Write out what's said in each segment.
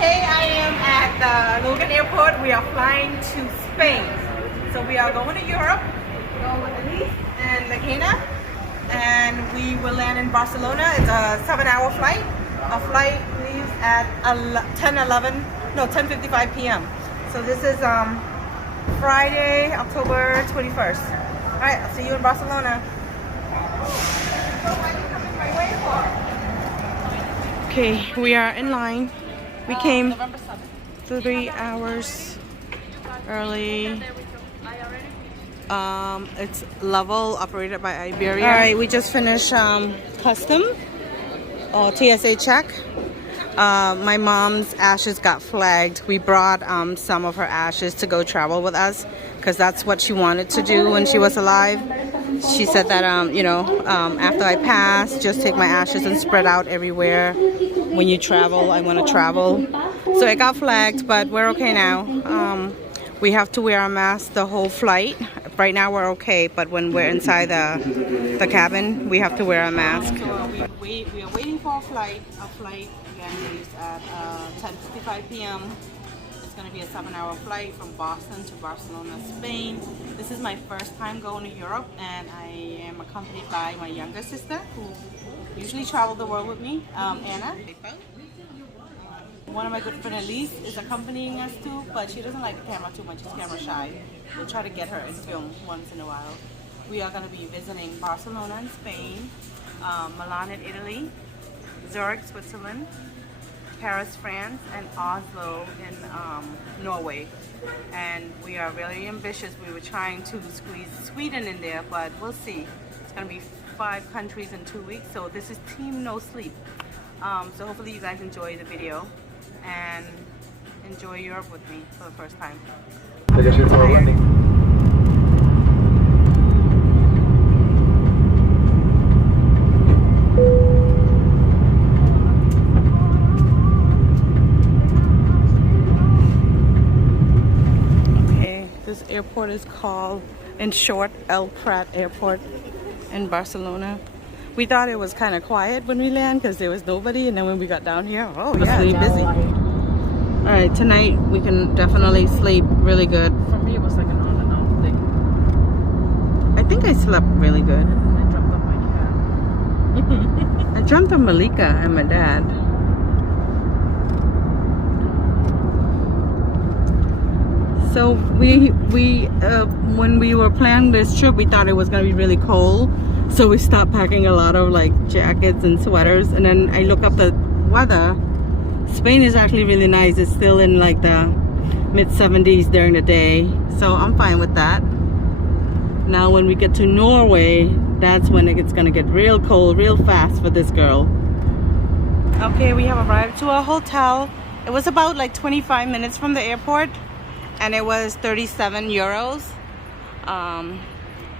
Okay, I am at the Logan Airport. We are flying to Spain. So we are going to Europe, going with Elise and Lagina, and we will land in Barcelona. It's a 7-hour flight. Our flight leaves at 10:55 p.m. So this is Friday, October 21st. All right, I'll see you in Barcelona. Okay, we are in line. We came 3 hours early. It's level operated by Iberia. All right, we just finished custom or TSA check. My mom's ashes got flagged. We brought some of her ashes to go travel with us because that's what she wanted to do when she was alive. She said that, after I pass, just take my ashes and spread out everywhere. When you travel, I want to travel. So it got flagged, but we're okay now. We have to wear a mask the whole flight. Right now we're okay, but when we're inside the cabin, we have to wear a mask. So we are waiting for a flight. Our flight again leaves at 10:55 p.m. It's going to be a 7-hour flight from Boston to Barcelona, Spain. This is my first time going to Europe, and I am accompanied by my younger sister, who usually travels the world with me, Anna. One of my good friends, Elise, is accompanying us too, but she doesn't like the camera too much. She's camera shy. We'll try to get her in film once in a while. We are going to be visiting Barcelona in Spain, Milan in Italy, Zurich, Switzerland, Paris, France, and Oslo in Norway. And we are really ambitious. We were trying to squeeze Sweden in there, but we'll see. It's going to be 5 countries in 2 weeks, so this is Team No Sleep. So hopefully you guys enjoy the video and enjoy Europe with me for the first time. Okay, this airport is called, in short, El Prat Airport in Barcelona. We thought it was kind of quiet when we landed because there was nobody, and then when we got down here, oh yeah, it's busy. All right, tonight we can definitely sleep really good. For me, it was like an on and off thing. I think I slept really good. I dreamt of my cat. I dreamt of Malika and my dad. So when we were planning this trip, we thought it was gonna be really cold. So we stopped packing a lot of like jackets and sweaters, and then I look up the weather. Spain is actually really nice. It's still in like the mid-70s during the day, so I'm fine with that. Now when we get to Norway, that's when it's gonna get real cold real fast for this girl. Okay, we have arrived to a hotel. It was about like 25 minutes from the airport, and it was 37 euros.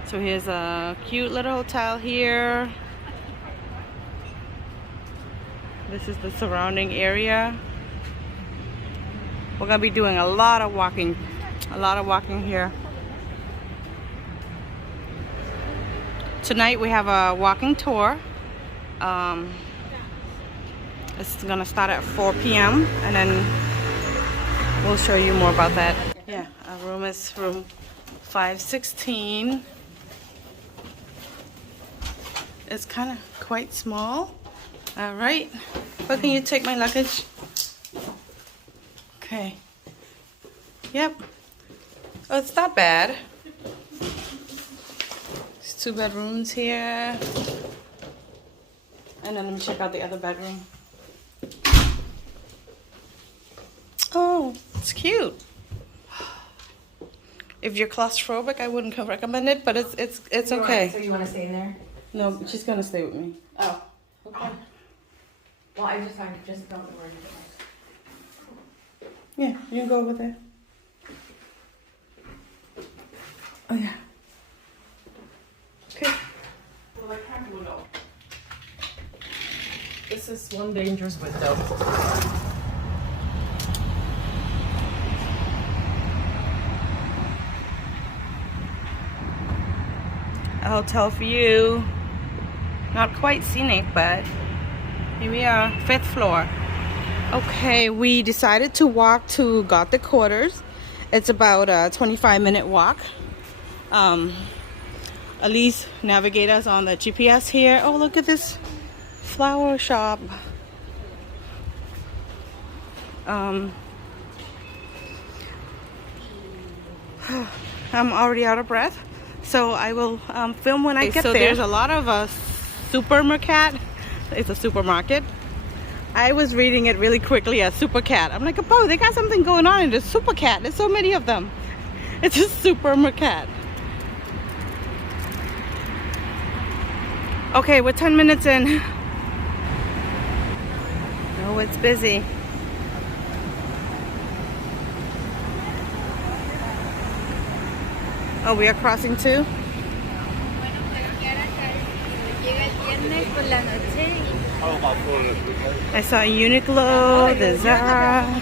So here's a cute little hotel here. This is the surrounding area. We're gonna be doing a lot of walking here. Tonight we have a walking tour. It's gonna start at 4 p.m. and then we'll show you more about that. Yeah, our room is room 516. It's kind of quite small. All right, but can you take my luggage? Okay. Yep. Oh, it's not bad. There's 2 bedrooms here. And then let me check out the other bedroom. Oh, it's cute. If you're claustrophobic, I wouldn't recommend it, but it's okay. So you want to stay in there? No, she's gonna stay with me. Oh, okay. Well, I just don't know where Yeah, you can go over there. Oh yeah. Okay. Well, I can't window. This is one dangerous window. A hotel for you. Not quite scenic, but here we are, 5th floor. Okay, we decided to walk to Gothic Quarters. It's about a 25-minute walk. Elise navigate us on the GPS here. Oh, look at this flower shop. I'm already out of breath, so I will film when I get there. So there's a lot of supermarket. It's a supermarket. I was reading it really quickly as Supercat. I'm like, oh, they got something going on in the Supercat. There's so many of them. It's a supermarket. Okay, we're 10 minutes in. Oh, it's busy. Oh, we are crossing too? I saw Uniqlo, the Zara.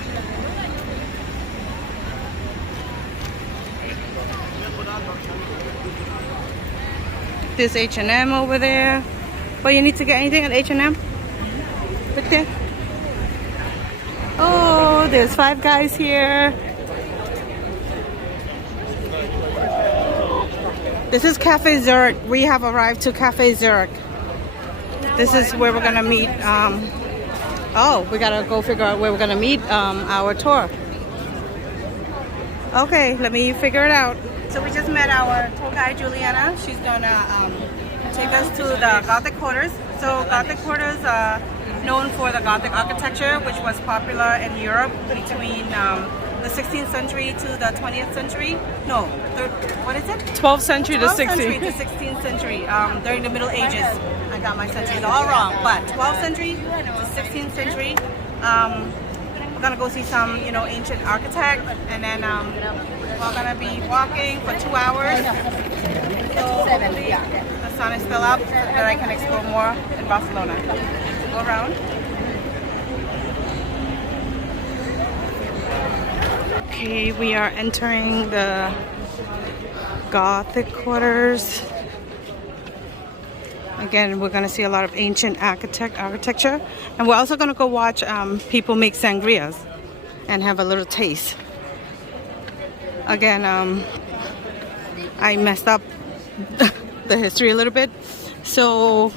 This H&M over there. Well, you need to get anything at H&M? Look there. Oh, there's Five Guys here. This is Cafe Zurich. We have arrived to Cafe Zurich. This is where we're gonna meet. Oh, we gotta go figure out where we're gonna meet our tour. Okay, let me figure it out. So we just met our tour guide Juliana. She's gonna take us to the Gothic Quarters. So Gothic Quarters are known for the Gothic architecture, which was popular in Europe between the 16th century to the 20th century. No, what is it? 12th century to 12th 16th. century to 16th century, during the Middle Ages. I got my centuries all wrong, but 12th century to 16th century. We're gonna go see some, ancient architect, and then we're gonna be walking for 2 hours. So hopefully the sun is still up so that I can explore more in Barcelona. Go around. Okay, we are entering the Gothic Quarters. Again, we're going to see a lot of ancient architecture. And we're also going to go watch people make sangrias and have a little taste. Again, I messed up the history a little bit. So,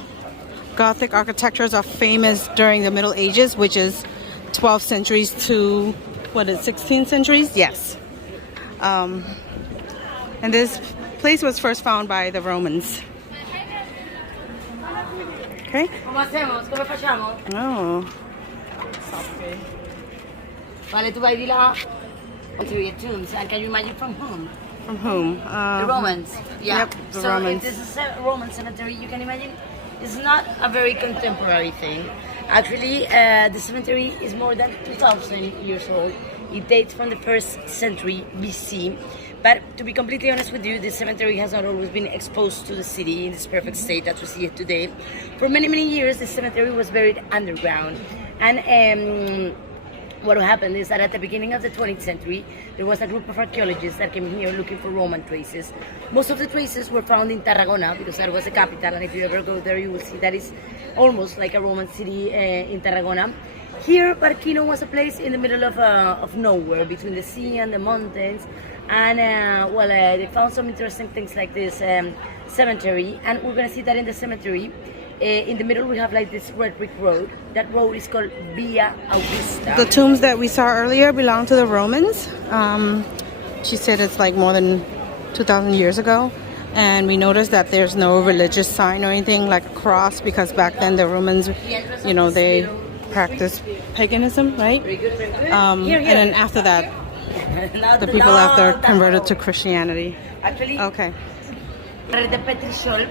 Gothic architectures are famous during the Middle Ages, which is 12th centuries to, 16th centuries? Yes. And this place was first found by the Romans. Okay. Oh. Vale, tu vai di là to your tombs, and can you imagine from whom? From whom? The Romans. Yeah. Yep, the so Romans. if this is a Roman cemetery, you can imagine it's not a very contemporary thing. Actually, the cemetery is more than 2,000 years old. It dates from the 1st century BC. But to be completely honest with you, this cemetery has not always been exposed to the city in this perfect state that we see it today. For many, many years, the cemetery was buried underground. And what happened is that at the beginning of the 20th century, there was a group of archaeologists that came here looking for Roman traces. Most of the traces were found in Tarragona, because that was the capital, and if you ever go there, you will see that it's almost like a Roman city in Tarragona. Here, Barquino was a place in the middle of nowhere, between the sea and the mountains. And they found some interesting things like this cemetery, and we're gonna see that in the cemetery. In the middle we have like this red brick road. That road is called Via Augusta. The tombs that we saw earlier belong to the Romans. She said it's like more than 2,000 years ago. And we noticed that there's no religious sign or anything like a cross, because back then the Romans, they practiced paganism, right? Very good, very good. And then after that, the people after converted to Christianity. Actually, okay. For the Cathedral,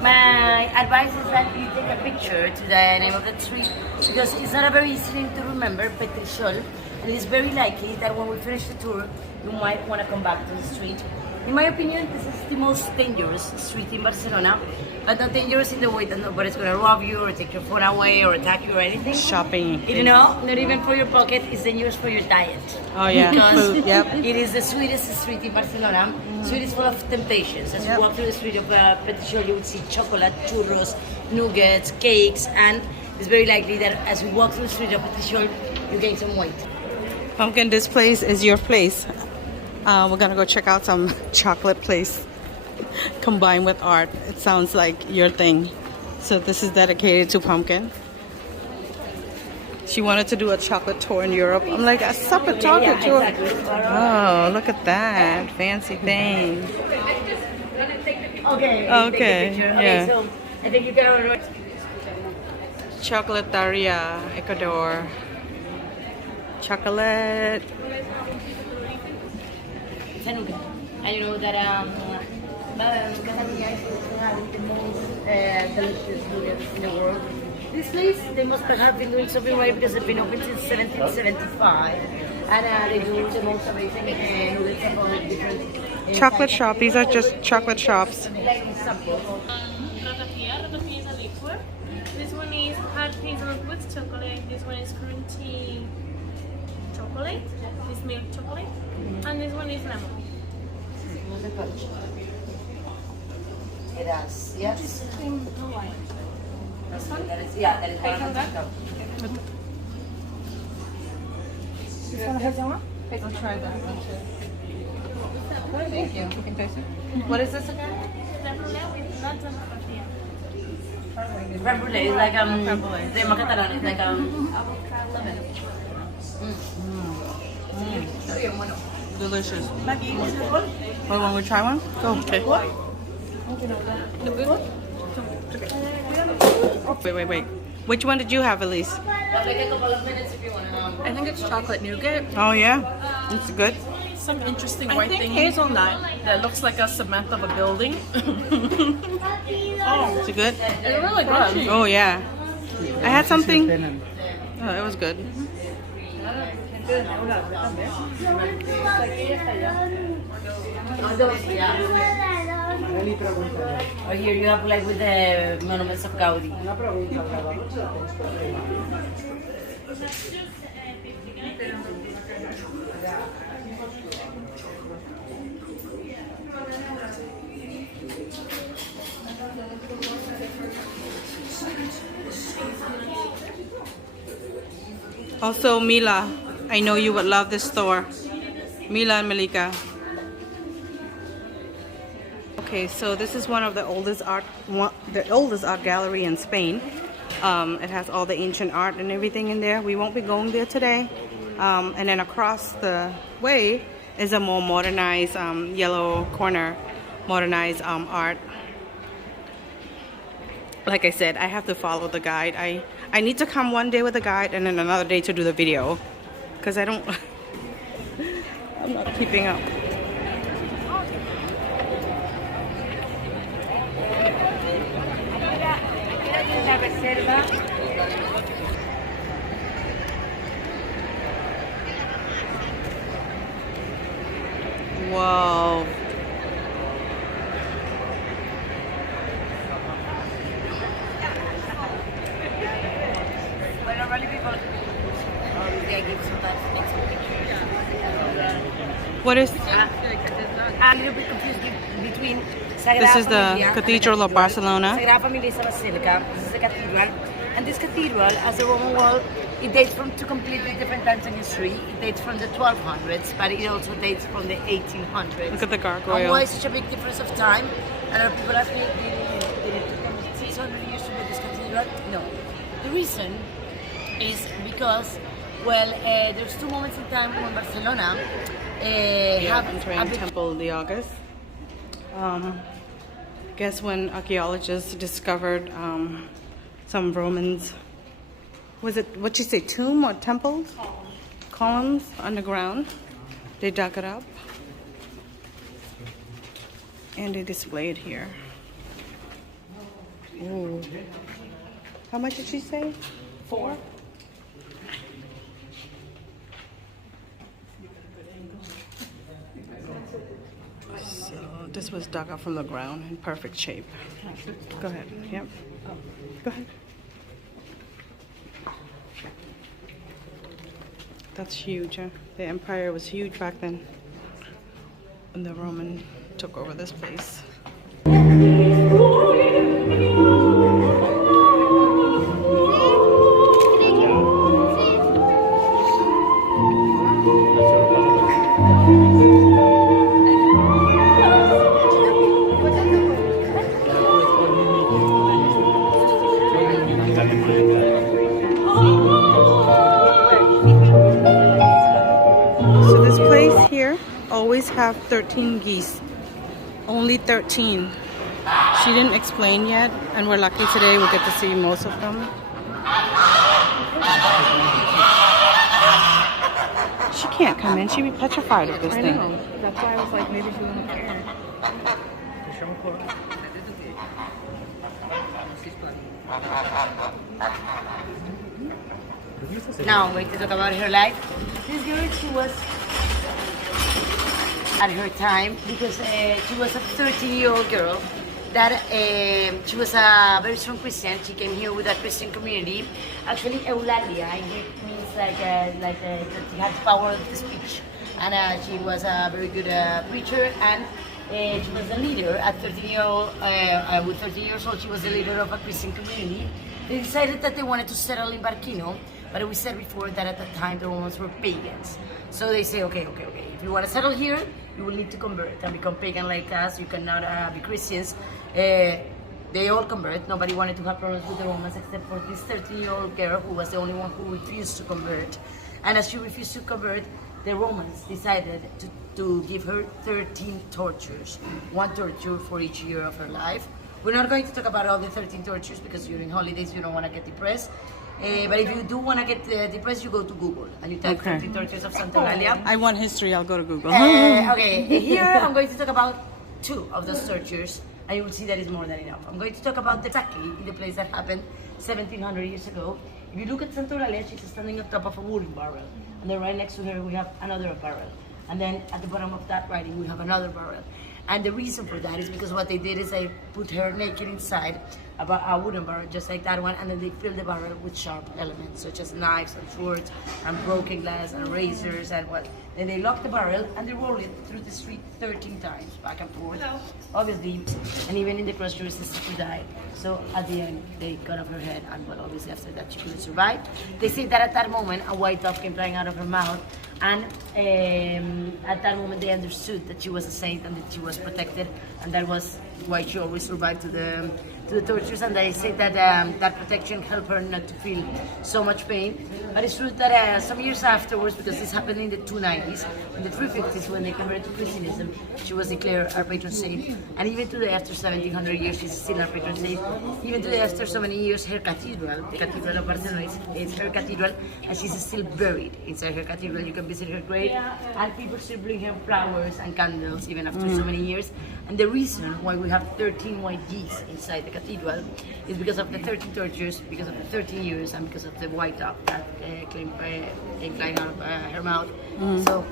my advice is that you take a picture to the name of the tree, because it's not a very easy name to remember, Cathedral, and it's very likely that when we finish the tour, you might want to come back to the street. In my opinion, this is the most dangerous street in Barcelona, but not dangerous in the way that nobody's going to rob you or take your phone away or attack you or anything. Shopping. Not even for your pocket, it's dangerous for your diet. Oh yeah, Because food, yep. it is the sweetest street in Barcelona. Street is full of temptations. As you walk through the street of Cathedral, you will see chocolate, churros, nuggets, cakes, and it's very likely that as you walk through the street of Cathedral, you gain some weight. Pumpkin, this place is your place. We're gonna go check out some chocolate place combined with art. It sounds like your thing. So this is dedicated to Pumpkin. She wanted to do a chocolate tour in Europe. I'm like, a separate chocolate tour. Exactly. Oh, look at that fancy thing. Okay. Okay, Yeah. yeah. Okay, so I think you can. Chocolateria, Ecuador. Chocolate. And you know that Catalonia is having the most delicious noodles in the world. This place, they must have been doing something right because they've been open since 1775. And they do the most amazing noodles of all the different... Chocolate shop. These are just chocolate shops. Like example. Ratafia. Ratafia is a liquor. This one is hard hazelnut with chocolate. This one is crunchy chocolate. This milk chocolate. And this one is lemon. It does, yes. Hawaii. This one? That is, yeah, that is one. This one hazelnut? I'll try that. Thank you. You can taste it. What is this again? Crème brûlée with nuts and ratafia. Crème brûlée is like Crème brûlée. the Catalan is like Delicious. What, want we try one? Go. Okay. Wait. Which one did you have, Elise? like a couple of minutes if you want to. I think it's chocolate nougat. Oh yeah, it's good. Some interesting white thing. Hazelnut that looks like a cement of a building. Is it good? It's really good. Oh yeah. I had something. Oh, it was good. Or here you have like with the monuments of Gaudi. Also, Mila, I know you would love this store. Mila and Malika. Okay, so this is one of the oldest art gallery in Spain. It has all the ancient art and everything in there. We won't be going there today. And then across the way is a more modernized yellow corner, modernized art. Like I said, I have to follow the guide. I need to come one day with a guide and then another day to do the video, because I don't I'm not keeping up. Wow. What is I'm a little bit confused between Sagrada this? Is the Familia Cathedral of Barcelona. Sagrada Familia is a basilica. This is the cathedral. And this cathedral, as a Roman wall, it dates from two completely different times in history. It dates from the 1200s, but it also dates from the 1800s. Look at the And gargoyle. why such a big difference of time? A lot of people ask me, did it take 600 years to build this cathedral? No. The reason is because, well, there's two moments in time when Barcelona have entering a big Temple de August. Guess when archaeologists discovered some Romans, was it, what'd you say, tomb or temple? Columns underground. They dug it up and they display it here. Ooh. How much did she say? 4? So this was dug up from the ground in perfect shape. Go ahead. Yep. Go ahead. That's huge. Huh? The empire was huge back then when the Roman took over this place. always have 13 geese. Only 13. She didn't explain yet, and we're lucky today we get to see most of them. She can't come in. She'd be petrified of this thing. I know. That's why I was like, maybe she wouldn't care. Now I'm going to talk about her life. This girl, she was at her time because she was a 13-year-old girl that she was a very strong Christian. She came here with a Christian community. Actually, Eulalia in Greek means that she has power of the speech. And she was a very good preacher, and she was a leader at 13-year-old. With 13 years old, she was the leader of a Christian community. They decided that they wanted to settle in Barquino, but we said before that at that time the Romans were pagans. So they say, okay. If you want to settle here, you will need to convert and become pagan like us. You cannot be Christians. They all convert. Nobody wanted to have problems with the Romans except for this 13-year-old girl who was the only one who refused to convert. And as she refused to convert, the Romans decided to give her 13 tortures, one torture for each year of her life. We're not going to talk about all the 13 tortures because during holidays you don't want to get depressed. But if you do want to get depressed, you go to Google and you type 13 tortures of Santa Eulalia. I want history. I'll go to Google. Okay, here I'm going to talk about 2 of those tortures, and you will see that it's more than enough. I'm going to talk about exactly the place that happened 1700 years ago. If you look at Santa Eulalia, she's standing on top of a wooden barrel, and then right next to her we have another barrel, and then at the bottom of that writing we have another barrel. And the reason for that is because what they did is they put her naked inside a wooden barrel just like that one, and then they filled the barrel with sharp elements such as knives and swords and broken glass and razors and what. Then they locked the barrel and they rolled it through the street 13 times back and forth, obviously, and even in the cross-dress she died. So at the end they cut off her head, and well, obviously after that she couldn't survive. They say that at that moment a white dove came flying out of her mouth, and at that moment they understood that she was a saint and that she was protected, and that was why she always survived to the tortures. And they say that that protection helped her not to feel so much pain. But it's true that some years afterwards, because this happened in the 290s, in the 350s when they converted to Christianism, she was declared our patron saint. And even today, after 1700 years, she's still our patron saint. Even today, after so many years, her cathedral, the Cathedral of Barcelona, is her cathedral, and she's still buried inside her cathedral. You can visit her grave, and people still bring her flowers and candles even after so many years. And the reason why we have 13 white geese inside the cathedral is because of the 13 tortures, because of the 13 years, and because of the white dove that came flying out of her mouth. So,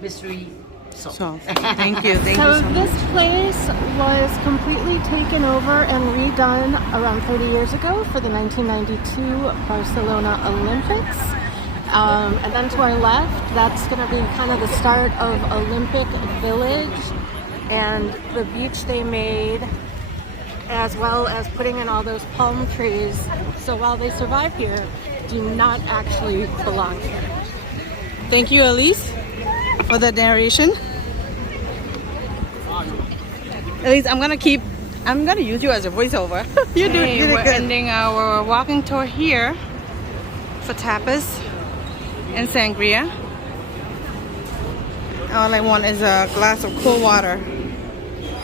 mystery solved. Thank you. Thank you So so much. this place was completely taken over and redone around 30 years ago for the 1992 Barcelona Olympics. And then to our left, that's going to be kind of the start of Olympic Village and the beach they made, as well as putting in all those palm trees. So while they survive here, do not actually belong here. Thank you, Elise, for the narration. Elise, I'm gonna use you as a voiceover. You do really we're good. ending our walking tour here for tapas and sangria. All I want is a glass of cool water.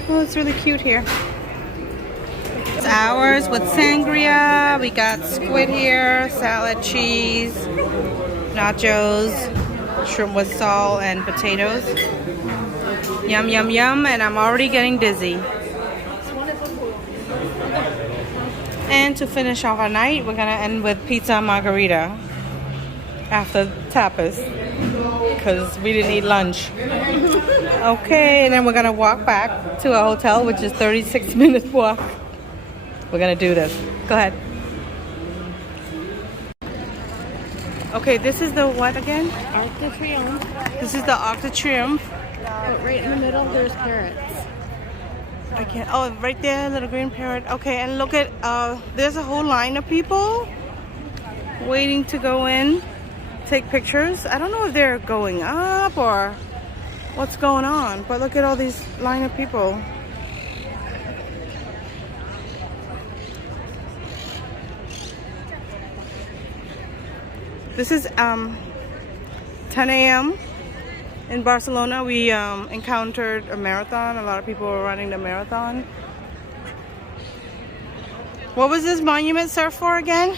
Oh, it's really cute here. It's ours with sangria. We got squid here, salad, cheese, nachos, shrimp with salt, and potatoes. Yum, yum, yum, and I'm already getting dizzy. And to finish off our night, we're gonna end with pizza margarita after tapas, because we didn't eat lunch. Okay, and then we're gonna walk back to our hotel, which is 36-minute walk. We're gonna do this. Go ahead. Okay, this is the what again? Arc de Triomphe. This is the Arc de Triomphe. But right in the middle, there's parrots. I can't. Oh, right there, little green parrot. Okay, and look at. There's a whole line of people waiting to go in, take pictures. I don't know if they're going up or what's going on, but look at all these line of people. This is 10 a.m. In Barcelona, we encountered a marathon. A lot of people were running the marathon. What was this monument served for again?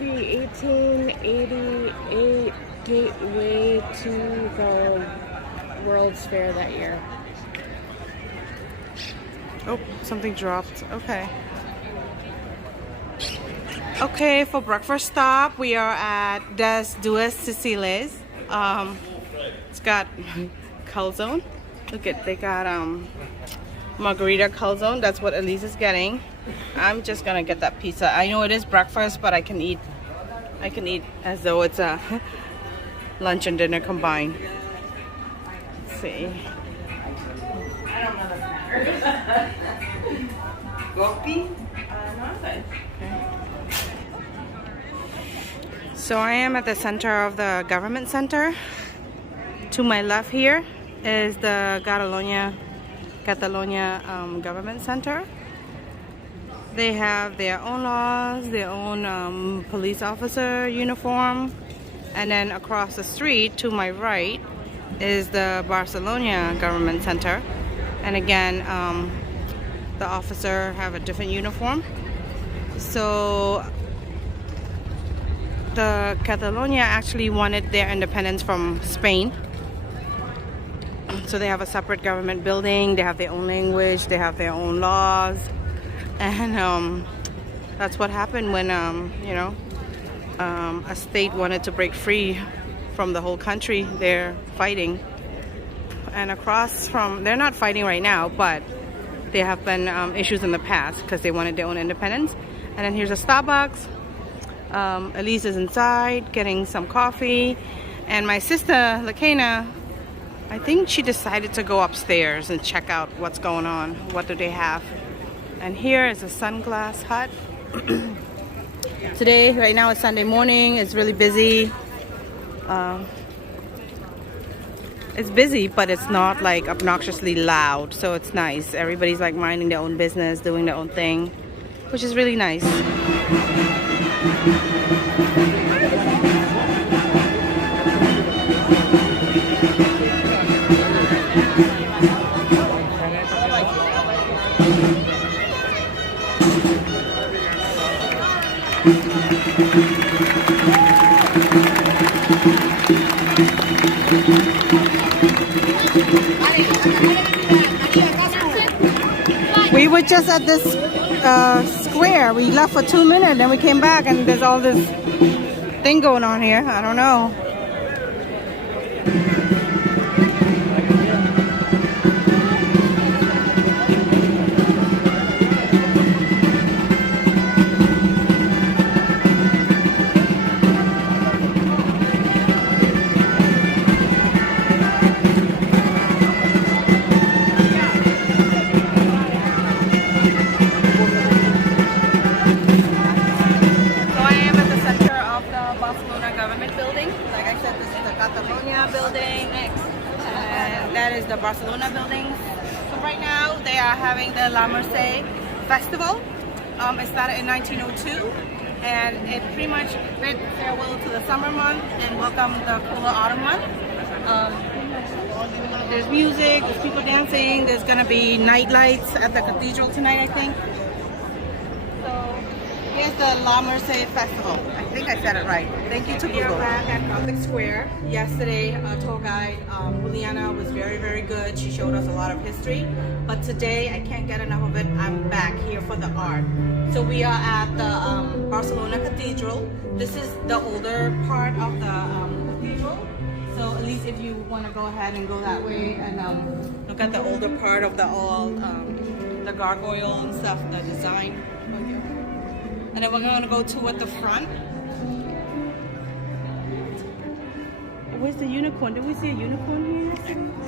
The 1888 gateway to the World's Fair that year. Oh, something dropped. Okay. Okay, for breakfast stop, we are at Des Dues Sicilies. It's got calzone. Look at, they got margarita calzone. That's what Elise is getting. I'm just gonna get that pizza. I know it is breakfast, but I can eat as though it's a lunch and dinner combined. Let's see. So I am at the center of the government center. To my left here is the Catalonia government center. They have their own laws, their own police officer uniform, and then across the street to my right is the Barcelona government center. And again, the officer have a different uniform. So the Catalonia actually wanted their independence from Spain. So they have a separate government building, they have their own language, they have their own laws. And that's what happened when, you know, a state wanted to break free from the whole country. They're fighting. And across from, they're not fighting right now, but there have been issues in the past because they wanted their own independence. And then here's a Starbucks. Elise is inside getting some coffee. And my sister, Lakena, I think she decided to go upstairs and check out what's going on. What do they have? And here is a sunglass hut. Today, right now it's Sunday morning. It's really busy. It's busy, but it's not like obnoxiously loud. So it's nice. Everybody's like minding their own business, doing their own thing, which is really nice. We were just at this square. We left for 2 minutes, then we came back, and there's all this thing going on here. I don't know. The Barcelona building. So right now they are having the La Merced Festival. It started in 1902 and it pretty much bid farewell to the summer month and welcome the cooler autumn month. There's music, there's people dancing, there's gonna be night lights at the Cathedral tonight, I think. So here's the La Merced Festival. I think I said it right. Thank you to Google. We're back at Gothic Square. Yesterday, our tour guide, Juliana, was very, very good. She showed us a lot of history. But today, I can't get enough of it. I'm back here for the art. So we are at the Barcelona Cathedral. This is the older part of the cathedral. So at least if you want to go ahead and go that way and look at the older part of the gargoyle and stuff, the design. And then we're going to go to at the front. Where's the unicorn? Did we see a unicorn here?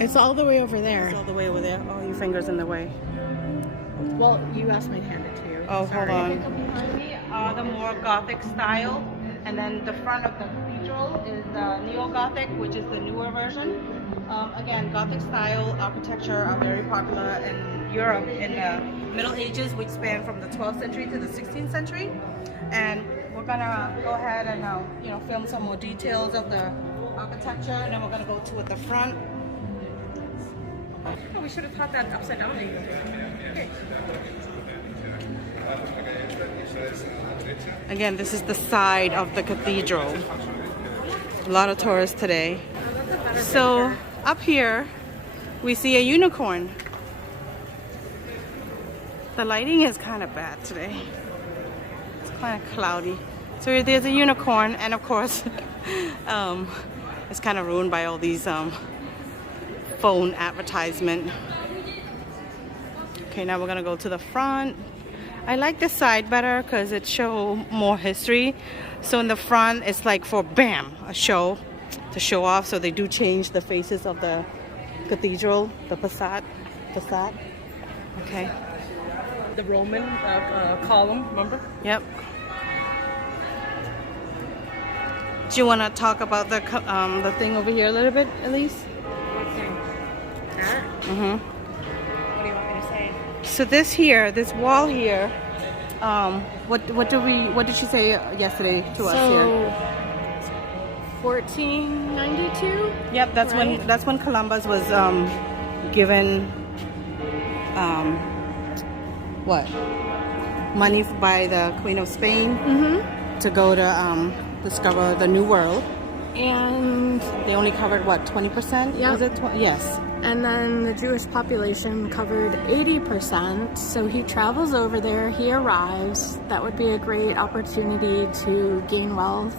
It's all the way over there. It's all the way over there. Oh, your finger's in the way. Well, you asked me to hand it to you. Oh, sorry. hold on. Behind me are the more Gothic style. And then the front of the cathedral is the Neo-Gothic, which is the newer version. Again, Gothic style architecture are very popular in Europe in the Middle Ages, which span from the 12th century to the 16th century. And we're gonna go ahead and you know, film some more details of the architecture, and then we're gonna go to the front. Oh, we should have taught that upside down. Okay. Again, this is the side of the cathedral. A lot of tourists today. So up here, we see a unicorn. The lighting is kind of bad today. It's kind of cloudy. So there's a unicorn, and of course, it's kind of ruined by all these phone advertisement. Okay, now we're gonna go to the front. I like this side better because it shows more history. So in the front, it's like for bam, a show to show off. So they do change the faces of the cathedral, the facade. Okay. The Roman column, remember? Yep. Do you want to talk about the thing over here a little bit, Elise? Mm-hmm. What do you want me to say? So this wall here, what did she say yesterday to us here? 1492. Yep, that's right? when Columbus was given what, money by the Queen of Spain to go to discover the New World. And They only covered what, 20%? Yep. Was it? Yes. and then the Jewish population covered 80%. So he travels over there, he arrives. That would be a great opportunity to gain wealth.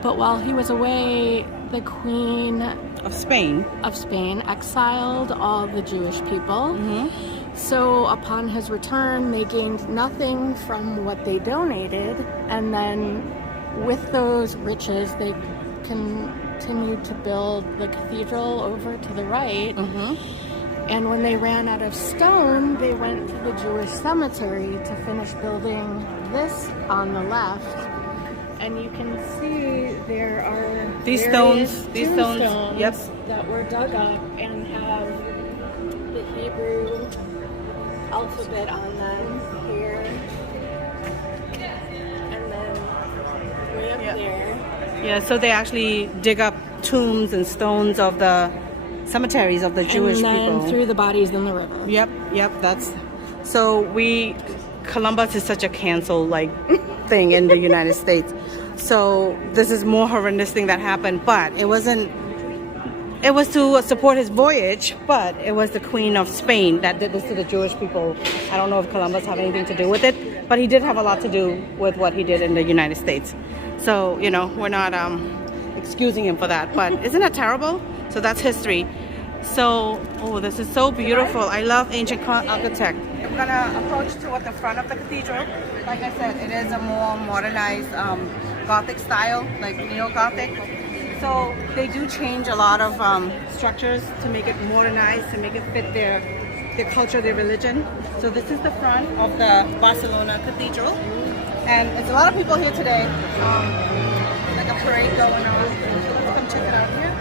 But while he was away, the Queen Of Spain. exiled all the Jewish people. So upon his return, they gained nothing from what they donated, and then with those riches, they continued to build the cathedral over to the right. And when they ran out of stone, they went to the Jewish cemetery to finish building this on the left. And you can see there are These various stones, yep. that were dug up and have the Hebrew alphabet on them here, and then way up there. Yeah, so they actually dig up tombs and stones of the cemeteries of the Jewish and then people. threw the bodies in the river. Yep, that's. So Columbus is such a cancel thing in the United States. So this is more horrendous thing that happened, but it wasn't. It was to support his voyage, but it was the Queen of Spain that did this to the Jewish people. I don't know if Columbus had anything to do with it, but he did have a lot to do with what he did in the United States. So, you know, we're not excusing him for that, but isn't that terrible? So that's history. So, oh, this is so beautiful. I love ancient architect. I'm gonna approach toward the front of the cathedral. Like I said, it is a more modernized Gothic style, like neo-Gothic. So they do change a lot of structures to make it modernized, to make it fit their culture, their religion. So this is the front of the Barcelona Cathedral. And it's a lot of people here today. Like a parade going on. Let's come check it out here.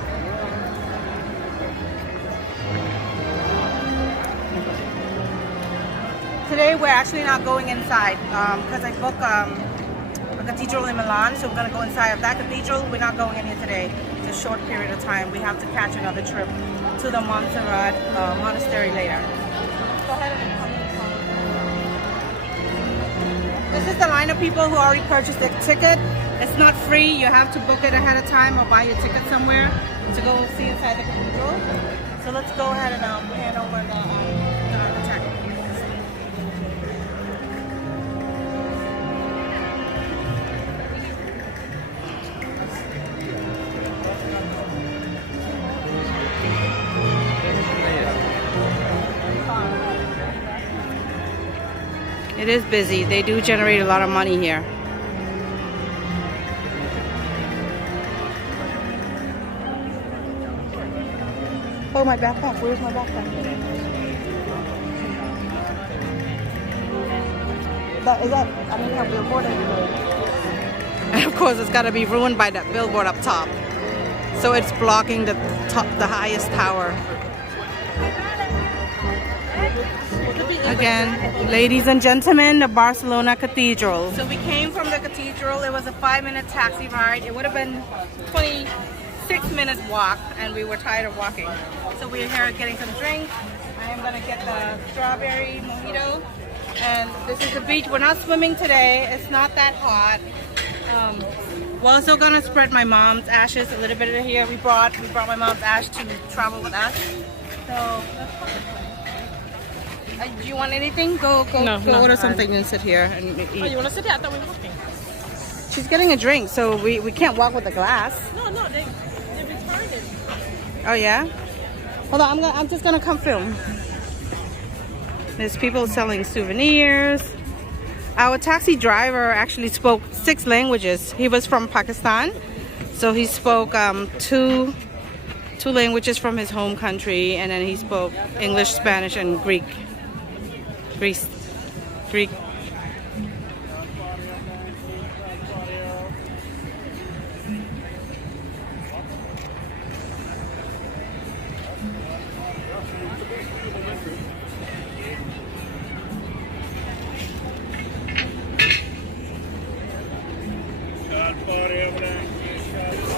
Today we're actually not going inside because I booked a cathedral in Milan, so we're going to go inside of that cathedral. We're not going in here today. It's a short period of time. We have to catch another trip to the Montserrat monastery later. Go ahead and come. This is the line of people who already purchased their ticket. It's not free. You have to book it ahead of time or buy your ticket somewhere to go see inside the cathedral. So let's go ahead and hand over the architect. It is busy. They do generate a lot of money here. Oh, my backpack. Where's my backpack? Is that, I don't have a billboard anymore. And of course, it's got to be ruined by that billboard up top. So it's blocking the highest tower. Again, ladies and gentlemen, the Barcelona Cathedral. So we came from the cathedral. It was a 5-minute taxi ride. It would have been 26-minute walk, and we were tired of walking. So we're here getting some drinks. I am gonna get the strawberry mojito. And this is the beach. We're not swimming today. It's not that hot. We're also gonna spread my mom's ashes a little bit of here. We brought my mom's ash to travel with us. So. Do you want anything? Go order something and sit here and eat. Oh, you want to sit here? I thought we were walking. She's getting a drink, so we can't walk with the glass. No, they returned it. Oh yeah? Hold on, I'm just gonna come film. There's people selling souvenirs. Our taxi driver actually spoke 6 languages. He was from Pakistan, so he spoke two languages from his home country, and then he spoke English, Spanish, and Greek. Greek.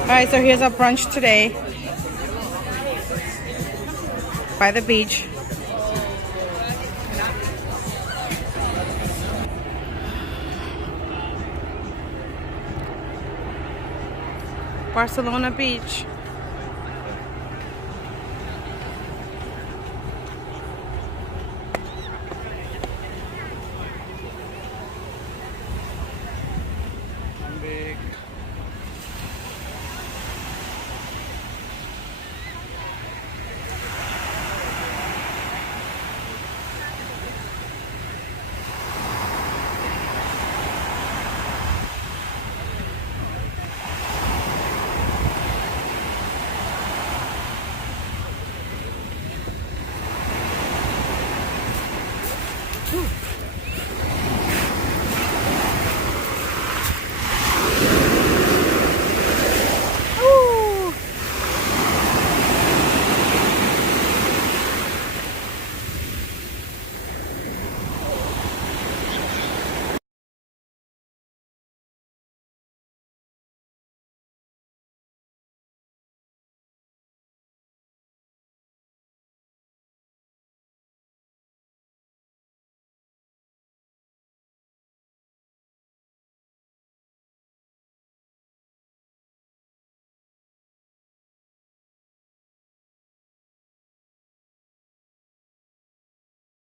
Alright, so here's our brunch today by the beach. Barcelona Beach.